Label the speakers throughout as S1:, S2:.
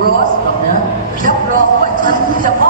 S1: โรส
S2: หร
S1: อก
S2: นะรับรองว่าฉันจะมอบ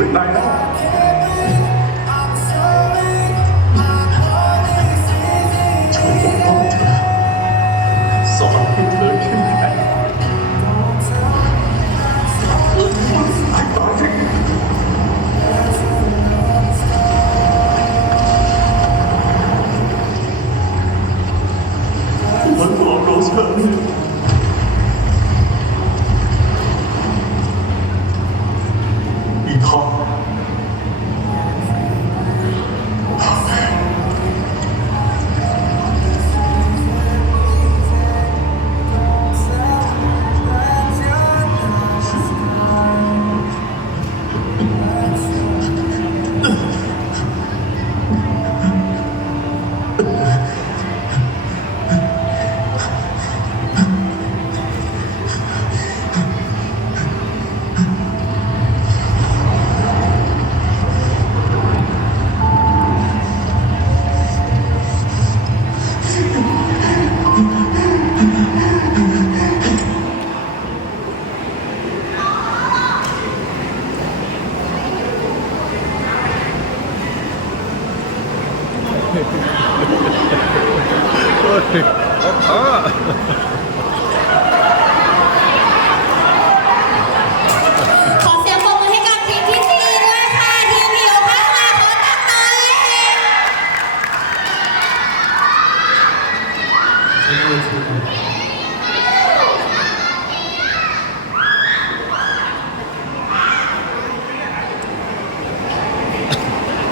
S3: midnight oil.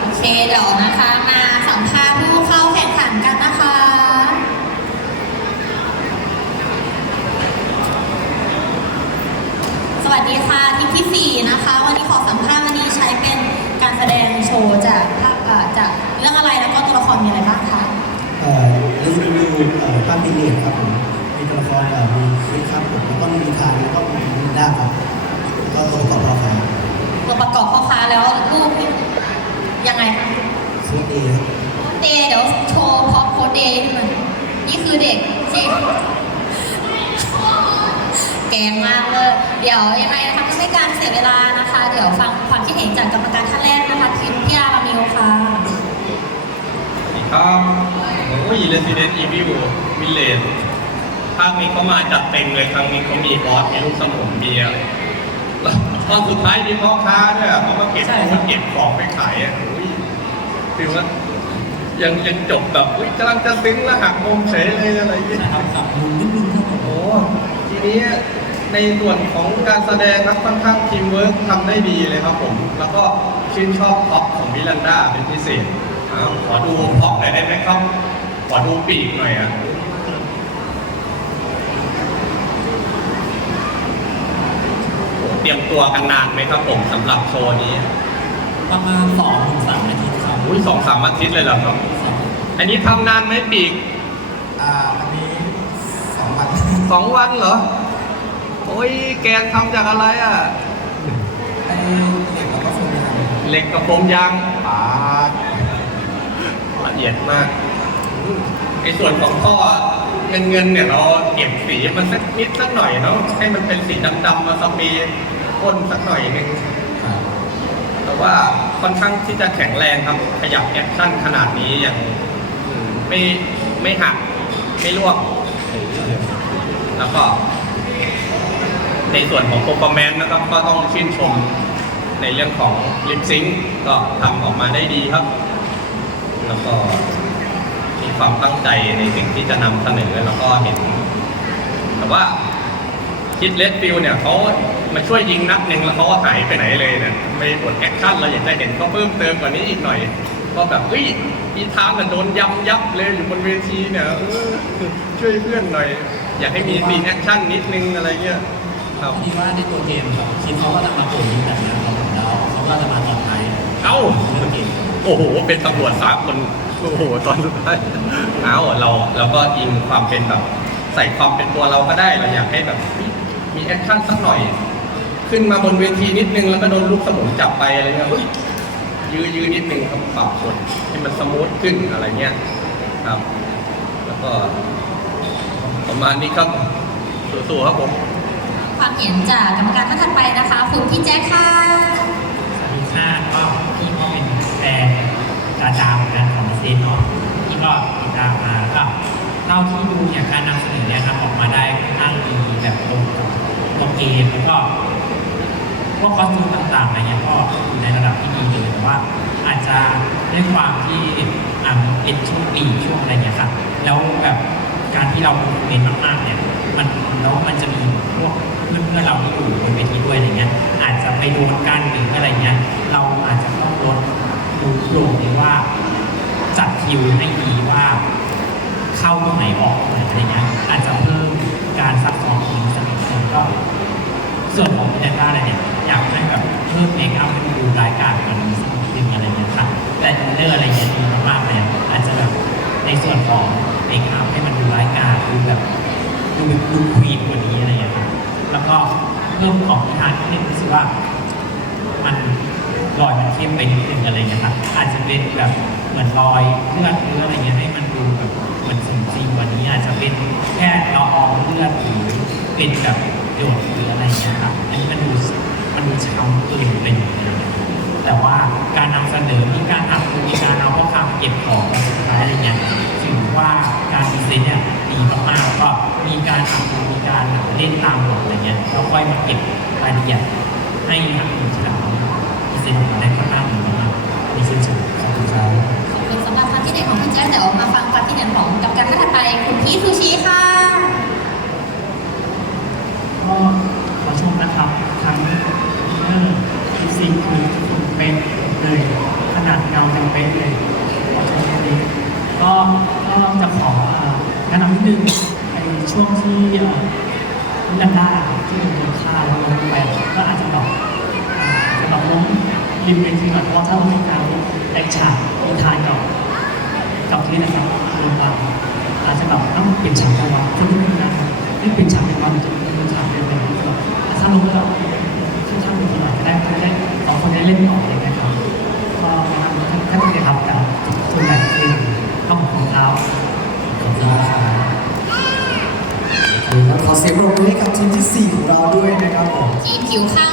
S3: โอเคเดี๋ยวนะคะมาสัมภาษณ์ผู้เข้าแข่งขันกันนะคะ สวัสดีค่ะทีมที่สี่นะคะ วันนี้ขอสัมภาษณ์วันนี้ใช้เป็นการแสดงโชว์จากภาคเอ่อจากเรื่องอะไรแล้วก็ตัวละครมีอะไรบ้างคะ
S4: เอ่อภาพพิเรียดครับผมมีตัวละครเอ่อมีคริสครับผมแล้วก็มีทางแล้วก็มีลินด้าครับแล้วก็ตัวประกอบพ่อค้า
S3: ตัวประกอบพ่อค้าแล้วรูปยังไงคะ
S4: โค้ดเอครับ
S3: เดย์เดี๋ยวโชว์พอโค้ดเดย์ขึ้นมานี่คือเด็กที่แกงมากเลยเดี๋ยวยังไงนะคะไม่ให้การเสียเวลานะคะ เดี๋ยวฟังความคิดเห็นจากกรรมการท่านแรกนะคะทีมพี่อารามิวค่ะ
S5: ครับโอ้ย Resident Evil Village ภาคนี้เขามาจัดเต็มเลยครั้งนี้เขามีบอสมีลูกสมุนมีอะไรแล้วตอนสุดท้ายมีพ่อค้าด้วยอะเขามาเก็บอาวุธเก็บของไปขายอะโอ้ยถือว่ายังยังจบแบบอุ้ยกำลังจะซึ้งแล้วหักมุมเฉยเลยอะไรอย่างเงี้ย
S4: นะครับกับมุมนิดนึงครับผม
S5: โอ้ทีนี้ในส่วนของการแสดงครับค่อนข้างทีมเวิร์กทำได้ดีเลยครับผม แล้วก็ชื่นชอบพ็อปของมิลันดาเป็นพิเศษ อ้าวขอดูพ็อปหน่อยได้ไหมครับ ขอดูปีกหน่อยอะเตรียมตัวกันนานไหมครับผมสำหรับโชว์นี้
S4: ประมาณสองถึงสามนาทีครับ
S5: อุ้ยสองสามอาทิตย์เลยเหรอครับ อันนี้ทำนานไหมปีก
S4: อ่าอันนี้สองวัน
S5: สองวันเหรอ โอ้ยแกนทำจากอะไรอะ
S4: ไอ้เด็กเราก็ฝึกนะครับ
S5: เหล็กกับโฟมยางปาดละ เอียดมากในส่วนของท่อเงินเงินเนี่ยเราเก็บสีมันสักนิดสักหน่อยเนาะให้มันเป็นสีดำๆมาสเปรย์พ่นสักหน่อยหนึงแต่ว่าค่อนข้างที่จะแข็งแรงครับ ขยับแอคชั่นขนาดนี้อยังไม่ไม่หักไม่ลวก แล้วก็ในส่วนของโปรแกรมนะครับก็ต้องชื่นชมในเรื่องของลิปซิงก็ทำออกมาได้ดีครับ แล้วก็มีความตั้งใจในสิ่งที่จะนำเสนอแล้วก็เห็น แต่ว่าคิดเลสฟิลเนี่ยเขามาช่วยยิงนัดหนึ่งแล้วเขาก็หายไปไหนเลยเนี่ยไม่กดแอคชั่นเราอยากจะเห็นเขาเพิ่มเติมกว่านี้อีกหน่อยก็แบบเฮ้ยอีทามมันโดนยำยับเลยอยู่บนเวทีเนี่ยเออช่วยเพื่อนหน่อย อยากให้มีซีนแอคชั่นนิดนึงอะไรเงี้ยครับ
S4: พอดีว่าในตัวเกมครับคิดเขาก็จะมาโผล่ยิงแบบนี้ครับผมแล้วเขาก็จะมาตอนท้าย
S5: เอ้า
S4: เล่นเกม
S5: โอ้โห เป็นตำรวจสามคน โอ้โห ตอนสุดท้ายเอาเราเราก็ยิงความเป็นแบบ ใส่ความเป็นตัวเราก็ได้ เราอยากให้แบบ มีแอคชั่นสักหน่อย ขึ้นมาบนเวทีนิดนึงแล้วก็โดนลูกสมุนจับไปอะไรเงี้ยอุ๊ยยื้อยื้อนิดนึงครับปรับกดให้มันสมูทขึ้นอะไรเงี้ยครับ แล้วก็ประมาณนี้ครับสู้ๆครับผม
S3: ความเห็นจากกรรมการท่านถัดไปนะคะคุณพี่แจ๊คค่ะ
S6: สวัสดีค่ะก็พี่ก็เป็นแฟน อาจารย์กันของซีนเนาะพี่ก็ติดตามมาแล้วก็เท่าที่ดูอย่างการนำเสนอเนี่ยครับออกมาได้ค่อนข้างดีแบบตรงกับตัวเกมแล้วก็พวกคอสตูมต่างๆอะไรเงี้ยก็อยู่ในระดับที่ดีเลยแต่ว่า อาจจะด้วยความที่อ่านเป็นช่วงปีช่วงอะไรเงี้ยครับแล้วแบบการที่เราเน้นมากๆเนี่ยมันแล้วมันจะมีพวกเพื่อนๆเราที่อยู่บนเวทีด้วยอะไรเงี้ยอาจจะไปโดนกันหรืออะไรเงี้ยเราอาจจะต้องลดดูโปร่งหรือว่า จัด คิวให้ดีว่า เข้าตรงไหนออกตรงไหนอะไรเงี้ยอาจจะเพิ่มการซักซ้อมตรงนี้สักนิดนึงก็ส่วนของแอนด้าอะไรเนี่ยอยากให้แบบเพิ่มเมคอัพให้มันดูรายการกว่านี้สักนิดนึงอะไรเงี้ยครับแต่อินเนอร์อะไรเงี้ยดีมากๆเลยอาจจะแบบในส่วนของเมคอัพให้มันดูรายการดูแบบดูแบบดูควีนกว่านี้อะไรเงี้ยครับแล้วก็เพิ่มของที่ทานนิดนึงรู้สึกว่ามันรอยมันเข้มไปนิดนึงอะไรเงี้ยครับอาจจะเป็นแบบ เหมือนรอยเลือดหรืออะไรเงี้ยให้มันดูแบบเหมือนสมจริงกวันนี้อาจจะเป็นแค่ละอองเลือดหรือเป็นแบบหยดหรืออะไรเงี้ยครับอันนี้มันดูมันดูช้ำเกินไปหน่อยอะไรเงี้แต่ว่าการนำเสนอมีการอัพมีการเอาข้อความเก็บของสุดท้ายอะไรเงี้ยถือว่าการดีไซน์เนี่ยดีมากๆก็มีการอัพมีการเล่นตามบทอะไรเงี้ยแล้วค่อยมาเก็บรายละเอียดให้ทางทีหลังดีไซน์ออกมาได้ค่อนข้างดีมากดีไซน์
S3: เห็นของคุณแจ๊สเดี๋ยวมาฟังความคิดเห็นของกับการท่านถัดไปคุณพีทซูชิค่ะ
S7: ก็ขอชมนะครับทั้งเรื่องฟิสิกส์คือทุกคนเป็นเลยขนาดเงายังเป็นเลยขอชมตรงนี้ก็ก็จะขอแนะนำนิดนึงในช่วงที่ลุนันดาที่โดนฆ่าแล้วล้มไปก็อาจจะแบบอ่าจะแบบล้มริมเวทีหน่อยเพราะว่าถ้าเราไมีการแต่งฉากมีทานกั บกับที่นะครับโรงพยาบาลอาจจะแบบต้องเปลี่ยนฉากไปว่าคนที่ทำงานไม่เปลี่ยนฉากเป็นวันจะเป็นฉากเป็นแบบนี้แบบถ้าลงก็แบบค่อนข้างเป็นคนหน่อยก็ได้ก็ได้สองคนได้เล่นต่อเลยนะครับก็นะครับท่านจะครับแต่ส่วนใหญ่คือต้องของเท้า
S4: ขอบคุณครับแล้วขอเสียงปรบมือให้กับทีมที่ 4 ของเราด้วยนะครับผม
S3: ทีมผิวข้าง